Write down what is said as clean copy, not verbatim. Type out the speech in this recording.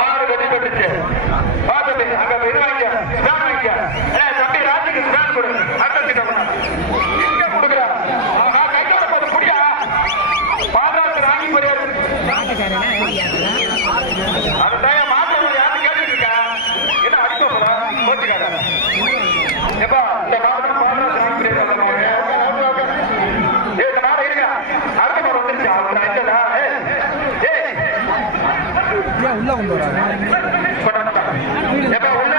மாடு கட்டி போட்டுச்சு. பார்த்துட்டு அங்க இது வாங்க ஸ்பேன் வாங்க. தம்பி ராஜுக்கு ஸ்பேன் கொடு. அடுத்த எங்க கொடுக்குறா கையோட போது புடியா பாதாளத்து ராணி போறியாரு. அதுதான் மாத்திரம் யாரும் கேட்டுட்டு இருக்கா. என்ன அடிப்பா போச்சுக்கார எப்பா இந்த மாதம் பாதாளத்து ராணி போறியா. இந்த மாதம் இருக்க அடுத்த மாதம் வந்துருச்சா உள்ள கொண்டு வர எப்ப உள்ள